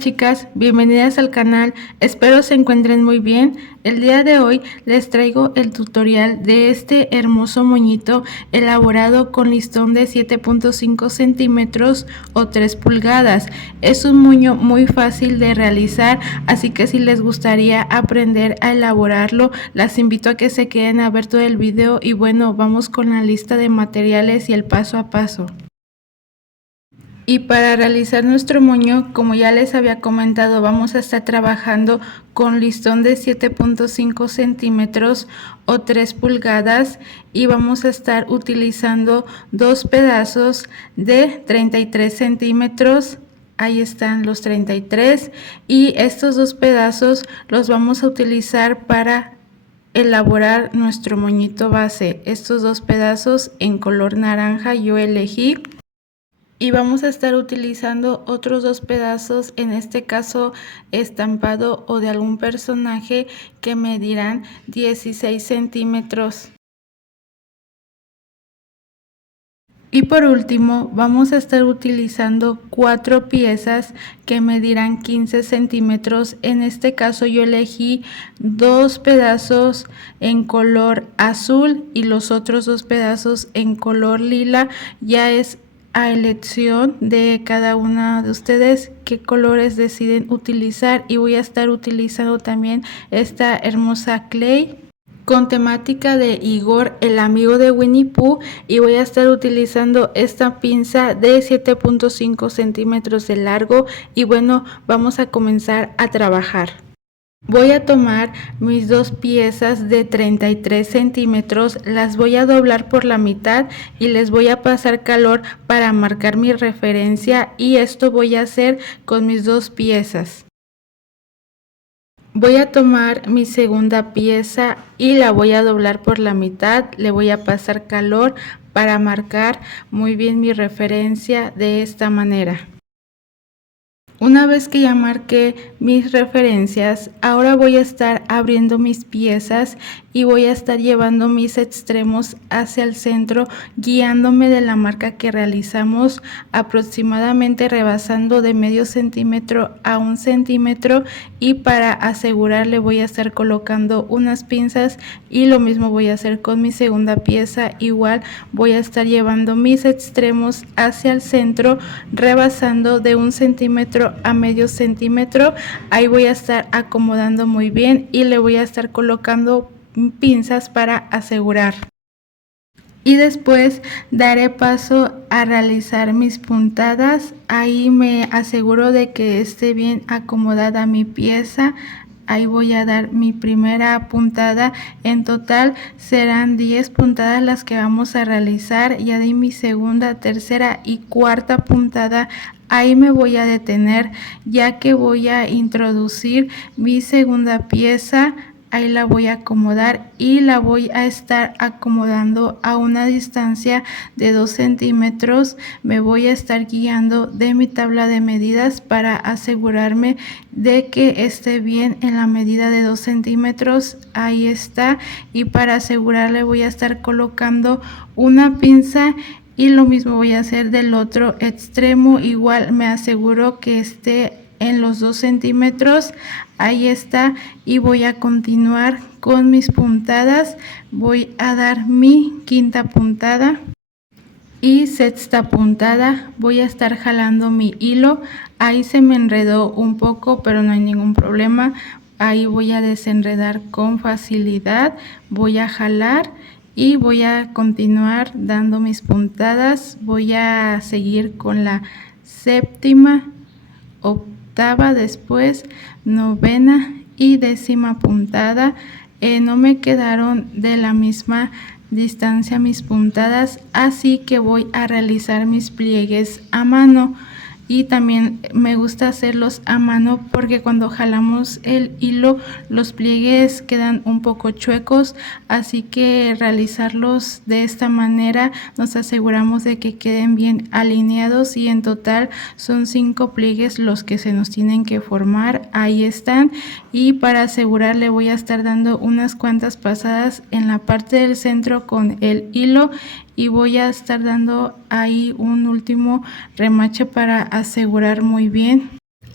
chicas, bienvenidas al canal, espero se encuentren muy bien. El día de hoy les traigo el tutorial de este hermoso moñito elaborado con listón de 7.5 centímetros o 3 pulgadas. Es un moño muy fácil de realizar, así que si les gustaría aprender a elaborarlo, las invito a que se queden a ver todo el video y bueno, vamos con la lista de materiales y el paso a paso. Y para realizar nuestro moño, como ya les había comentado, vamos a estar trabajando con listón de 7.5 centímetros o 3 pulgadas y vamos a estar utilizando dos pedazos de 33 centímetros. Ahí están los 33 y estos dos pedazos los vamos a utilizar para elaborar nuestro moñito base. Estos dos pedazos en color naranja yo elegí. Y vamos a estar utilizando otros dos pedazos, en este caso estampado o de algún personaje, que medirán 16 centímetros. Y por último vamos a estar utilizando 4 piezas que medirán 15 centímetros. En este caso yo elegí dos pedazos en color azul y los otros dos pedazos en color lila. Ya es a elección de cada una de ustedes qué colores deciden utilizar, y voy a estar utilizando también esta hermosa clay con temática de Igor, el amigo de Winnie Pooh, y voy a estar utilizando esta pinza de 7.5 centímetros de largo. Y bueno, vamos a comenzar a trabajar. Voy a tomar mis dos piezas de 33 centímetros, las voy a doblar por la mitad y les voy a pasar calor para marcar mi referencia, y esto voy a hacer con mis dos piezas. Voy a tomar mi segunda pieza y la voy a doblar por la mitad, le voy a pasar calor para marcar muy bien mi referencia de esta manera. Una vez que ya marqué mis referencias, ahora voy a estar abriendo mis piezas y voy a estar llevando mis extremos hacia el centro, guiándome de la marca que realizamos, aproximadamente rebasando de medio centímetro a 1 centímetro, y para asegurarle voy a estar colocando unas pinzas, y lo mismo voy a hacer con mi segunda pieza. Igual voy a estar llevando mis extremos hacia el centro, rebasando de 1 centímetro a medio centímetro. Ahí voy a estar acomodando muy bien y le voy a estar colocando pinzas para asegurar. Y después daré paso a realizar mis puntadas. Ahí me aseguro de que esté bien acomodada mi pieza. Ahí voy a dar mi primera puntada. En total serán 10 puntadas las que vamos a realizar. Ya di mi segunda, tercera y cuarta puntada. Ahí me voy a detener, ya que voy a introducir mi segunda pieza. Ahí la voy a acomodar y la voy a estar acomodando a una distancia de 2 centímetros. Me voy a estar guiando de mi tabla de medidas para asegurarme de que esté bien en la medida de 2 centímetros. Ahí está. Y para asegurarle voy a estar colocando una pinza. Y lo mismo voy a hacer del otro extremo. Igual me aseguro que esté en los 2 centímetros. Ahí está. Y voy a continuar con mis puntadas. Voy a dar mi quinta puntada y sexta puntada. Voy a estar jalando mi hilo. Ahí se me enredó un poco, pero no hay ningún problema. Ahí voy a desenredar con facilidad. Voy a jalar y voy a continuar dando mis puntadas. Voy a seguir con la séptima, octava, después novena y décima puntada. No me quedaron de la misma distancia mis puntadas, así que voy a realizar mis pliegues a mano. Y también me gusta hacerlos a mano porque cuando jalamos el hilo los pliegues quedan un poco chuecos, así que realizarlos de esta manera nos aseguramos de que queden bien alineados. Y en total son 5 pliegues los que se nos tienen que formar. Ahí están. Y para asegurar le voy a estar dando unas cuantas pasadas en la parte del centro con el hilo, y voy a estar dando ahí un último remache para asegurar muy bien.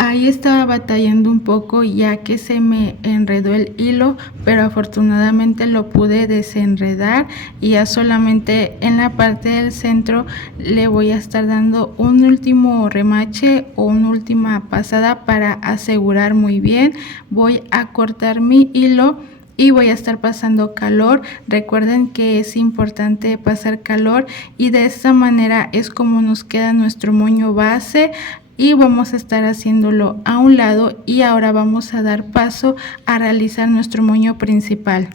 Ahí estaba batallando un poco ya que se me enredó el hilo, pero afortunadamente lo pude desenredar y ya solamente en la parte del centro le voy a estar dando un último remache o una última pasada para asegurar muy bien. Voy a cortar mi hilo y voy a estar pasando calor. Recuerden que es importante pasar calor y de esta manera es como nos queda nuestro moño base. Y vamos a estar haciéndolo a un lado y ahora vamos a dar paso a realizar nuestro moño principal.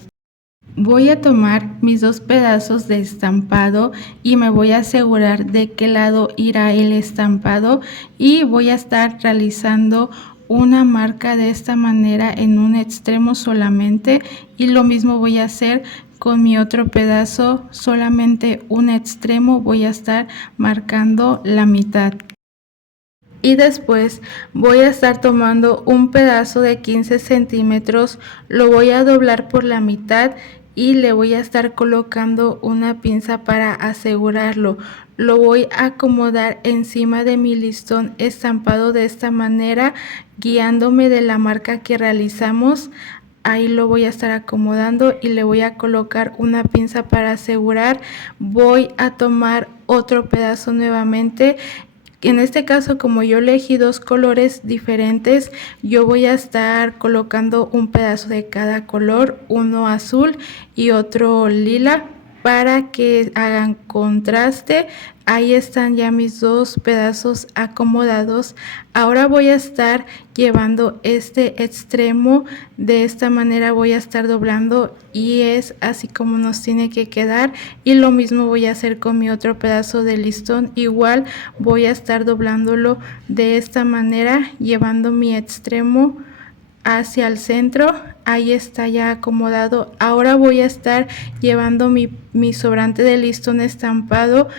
Voy a tomar mis 2 pedazos de estampado y me voy a asegurar de qué lado irá el estampado y voy a estar realizando una marca de esta manera en un extremo solamente y lo mismo voy a hacer con mi otro pedazo, solamente un extremo voy a estar marcando la mitad. Y después voy a estar tomando un pedazo de 15 centímetros, lo voy a doblar por la mitad y le voy a estar colocando una pinza para asegurarlo. Lo voy a acomodar encima de mi listón estampado de esta manera, guiándome de la marca que realizamos. Ahí lo voy a estar acomodando y le voy a colocar una pinza para asegurar. Voy a tomar otro pedazo nuevamente. En este caso, como yo elegí 2 colores diferentes, yo voy a estar colocando un pedazo de cada color, uno azul y otro lila, para que hagan contraste. Ahí están ya mis 2 pedazos acomodados. Ahora voy a estar llevando este extremo de esta manera, voy a estar doblando y es así como nos tiene que quedar. Y lo mismo voy a hacer con mi otro pedazo de listón, igual voy a estar doblándolo de esta manera, llevando mi extremo hacia el centro. Ahí está ya acomodado. Ahora voy a estar llevando mi sobrante de listón estampado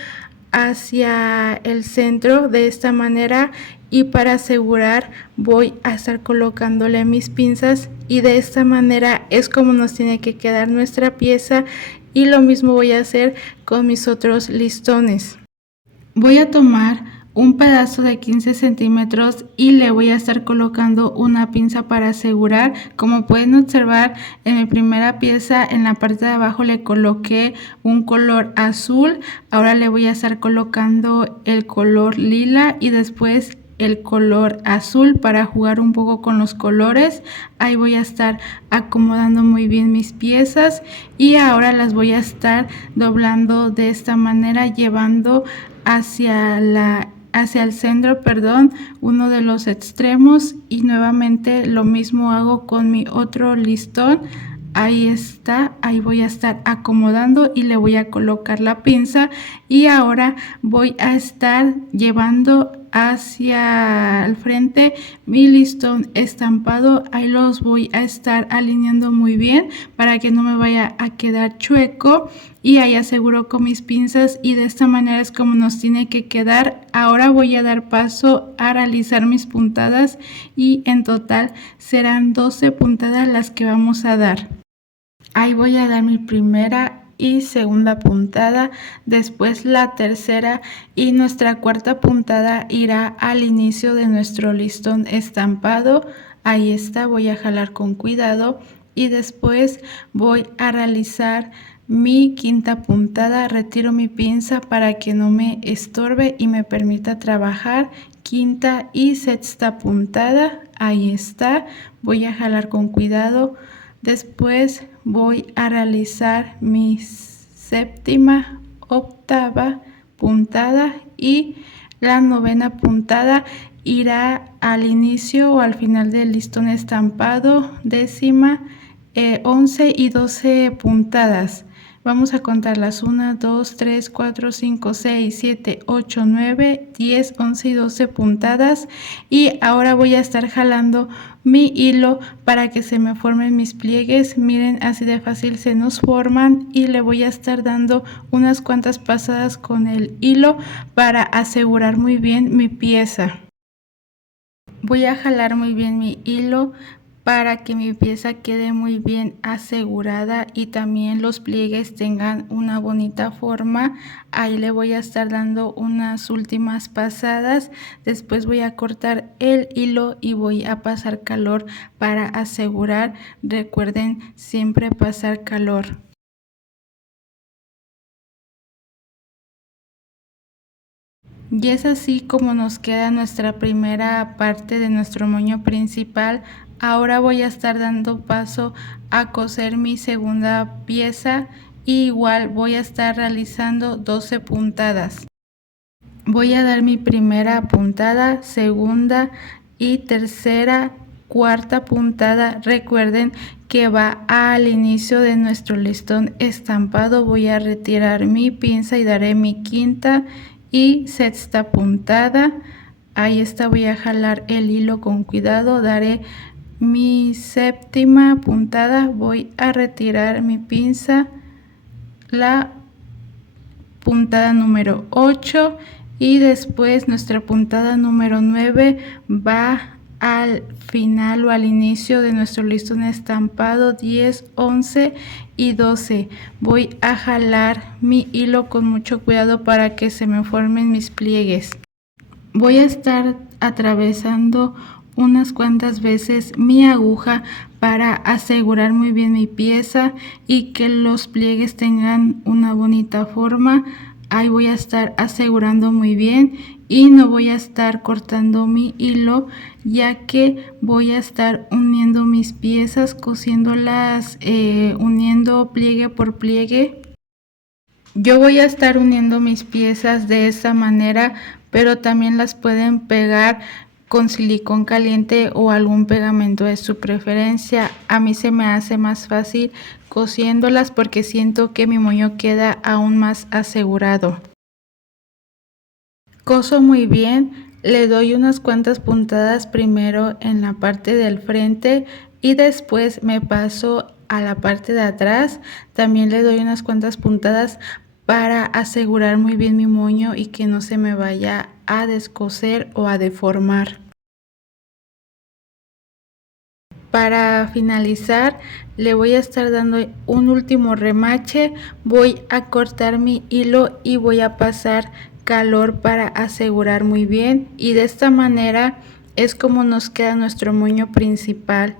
hacia el centro de esta manera y para asegurar voy a estar colocándole mis pinzas y de esta manera es como nos tiene que quedar nuestra pieza y lo mismo voy a hacer con mis otros listones. Voy a tomar un pedazo de 15 centímetros y le voy a estar colocando una pinza para asegurar. Como pueden observar, en mi primera pieza en la parte de abajo le coloqué un color azul, ahora le voy a estar colocando el color lila y después el color azul para jugar un poco con los colores. Ahí voy a estar acomodando muy bien mis piezas y ahora las voy a estar doblando de esta manera, llevando hacia el centro, uno de los extremos y nuevamente lo mismo hago con mi otro listón. Ahí está, ahí voy a estar acomodando y le voy a colocar la pinza y ahora voy a estar llevando hacia el frente mi listón estampado. Ahí los voy a estar alineando muy bien para que no me vaya a quedar chueco y ahí aseguro con mis pinzas y de esta manera es como nos tiene que quedar. Ahora voy a dar paso a realizar mis puntadas y en total serán 12 puntadas las que vamos a dar. Ahí voy a dar mi primera y segunda puntada, después la tercera y nuestra cuarta puntada irá al inicio de nuestro listón estampado. Ahí está, voy a jalar con cuidado y después voy a realizar mi quinta puntada. Retiro mi pinza para que no me estorbe y me permita trabajar. Quinta y sexta puntada, ahí está, voy a jalar con cuidado. Después voy a realizar mi séptima, octava puntada y la novena puntada irá al inicio o al final del listón estampado. Décima, 11 y 12 puntadas. Vamos a contarlas: 1, 2, 3, 4, 5, 6, 7, 8, 9, 10, 11 y 12 puntadas. Y ahora voy a estar jalando mi hilo para que se me formen mis pliegues. Miren, así de fácil se nos forman y le voy a estar dando unas cuantas pasadas con el hilo para asegurar muy bien mi pieza. Voy a jalar muy bien mi hilo para que mi pieza quede muy bien asegurada y también los pliegues tengan una bonita forma. Ahí le voy a estar dando unas últimas pasadas. Después voy a cortar el hilo y voy a pasar calor para asegurar. Recuerden siempre pasar calor. Y es así como nos queda nuestra primera parte de nuestro moño principal. Ahora voy a estar dando paso a coser mi segunda pieza y igual voy a estar realizando 12 puntadas. Voy a dar mi primera puntada, segunda y tercera, cuarta puntada. Recuerden que va al inicio de nuestro listón estampado. Voy a retirar mi pinza y daré mi quinta y sexta puntada. Ahí está, voy a jalar el hilo con cuidado, daré mi séptima puntada, voy a retirar mi pinza, la puntada número 8 y después nuestra puntada número 9 va al final o al inicio de nuestro listón estampado. 10, 11 y 12. Voy a jalar mi hilo con mucho cuidado para que se me formen mis pliegues. Voy a estar atravesando unas cuantas veces mi aguja para asegurar muy bien mi pieza y que los pliegues tengan una bonita forma. Ahí voy a estar asegurando muy bien y no voy a estar cortando mi hilo, ya que voy a estar uniendo mis piezas, cosiéndolas, uniendo pliegue por pliegue. Yo voy a estar uniendo mis piezas de esta manera, pero también las pueden pegar con silicón caliente o algún pegamento de su preferencia. A mí se me hace más fácil cosiéndolas porque siento que mi moño queda aún más asegurado. Coso muy bien, le doy unas cuantas puntadas primero en la parte del frente y después me paso a la parte de atrás. También le doy unas cuantas puntadas para asegurar muy bien mi moño y que no se me vaya a descoser o a deformar. Para finalizar le voy a estar dando un último remache, voy a cortar mi hilo y voy a pasar calor para asegurar muy bien, y de esta manera es como nos queda nuestro moño principal.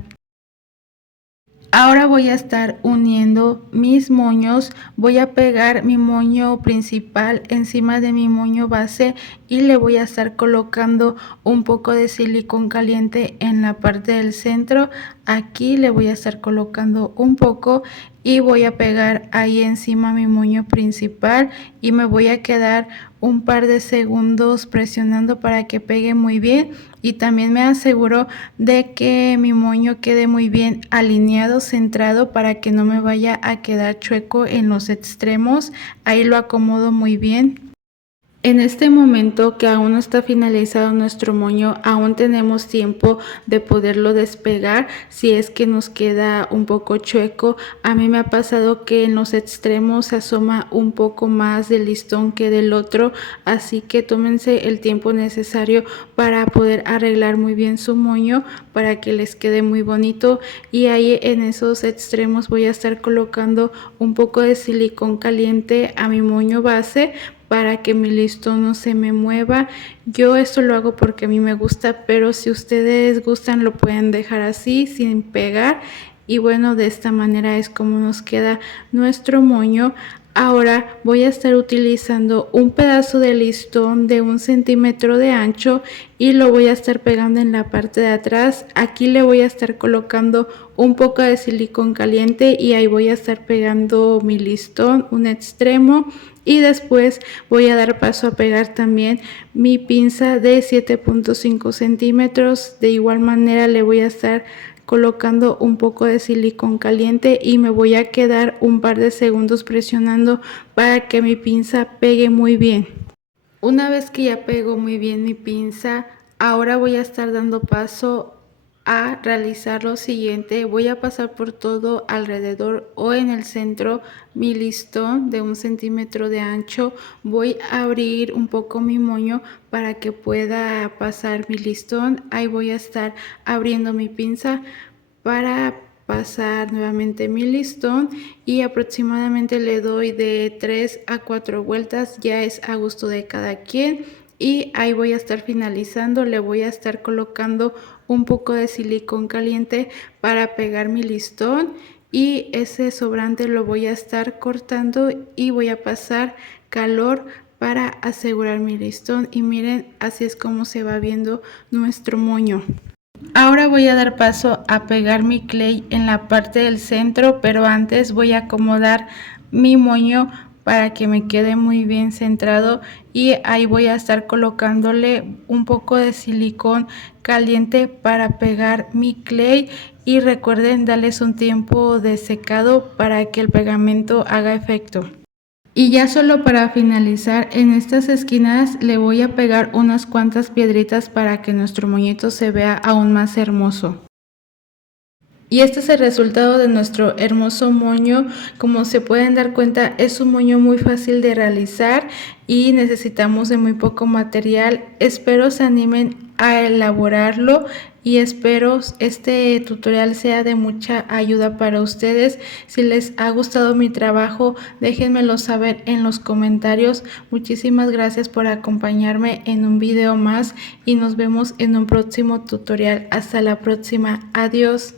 Ahora voy a estar uniendo mis moños, voy a pegar mi moño principal encima de mi moño base y le voy a estar colocando un poco de silicón caliente en la parte del centro. Aquí le voy a estar colocando un poco y voy a pegar ahí encima mi moño principal y me voy a quedar un par de segundos presionando para que pegue muy bien, y también me aseguro de que mi moño quede muy bien alineado, centrado, para que no me vaya a quedar chueco en los extremos. Ahí lo acomodo muy bien. En este momento que aún no está finalizado nuestro moño, aún tenemos tiempo de poderlo despegar si es que nos queda un poco chueco. A mí me ha pasado que en los extremos se asoma un poco más del listón que del otro, así que tómense el tiempo necesario para poder arreglar muy bien su moño para que les quede muy bonito. Y ahí en esos extremos voy a estar colocando un poco de silicón caliente a mi moño base para que mi listón no se me mueva. Yo esto lo hago porque a mí me gusta, pero si ustedes gustan lo pueden dejar así sin pegar. Y bueno, de esta manera es como nos queda nuestro moño. Ahora voy a estar utilizando un pedazo de listón de 1 centímetro de ancho y lo voy a estar pegando en la parte de atrás. Aquí le voy a estar colocando un poco de silicón caliente y ahí voy a estar pegando mi listón, un extremo, y después voy a dar paso a pegar también mi pinza de 7.5 centímetros. De igual manera le voy a estar colocando un poco de silicón caliente y me voy a quedar un par de segundos presionando para que mi pinza pegue muy bien. Una vez que ya pegó muy bien mi pinza, ahora voy a estar dando paso a realizar lo siguiente. Voy a pasar por todo alrededor o en el centro mi listón de 1 centímetro de ancho. Voy a abrir un poco mi moño para que pueda pasar mi listón. Ahí voy a estar abriendo mi pinza para pasar nuevamente mi listón y aproximadamente le doy de 3 a 4 vueltas, ya es a gusto de cada quien. Y ahí voy a estar finalizando, le voy a estar colocando un poco de silicón caliente para pegar mi listón y ese sobrante lo voy a estar cortando y voy a pasar calor para asegurar mi listón. Y miren, así es como se va viendo nuestro moño. Ahora voy a dar paso a pegar mi clay en la parte del centro, pero antes voy a acomodar mi moño para que me quede muy bien centrado y ahí voy a estar colocándole un poco de silicón caliente para pegar mi clay. Y recuerden darles un tiempo de secado para que el pegamento haga efecto. Y ya solo para finalizar, en estas esquinas le voy a pegar unas cuantas piedritas para que nuestro moñito se vea aún más hermoso. Y este es el resultado de nuestro hermoso moño. Como se pueden dar cuenta, es un moño muy fácil de realizar y necesitamos de muy poco material. Espero se animen a elaborarlo y espero este tutorial sea de mucha ayuda para ustedes. Si les ha gustado mi trabajo, déjenmelo saber en los comentarios. Muchísimas gracias por acompañarme en un video más y nos vemos en un próximo tutorial. Hasta la próxima. Adiós.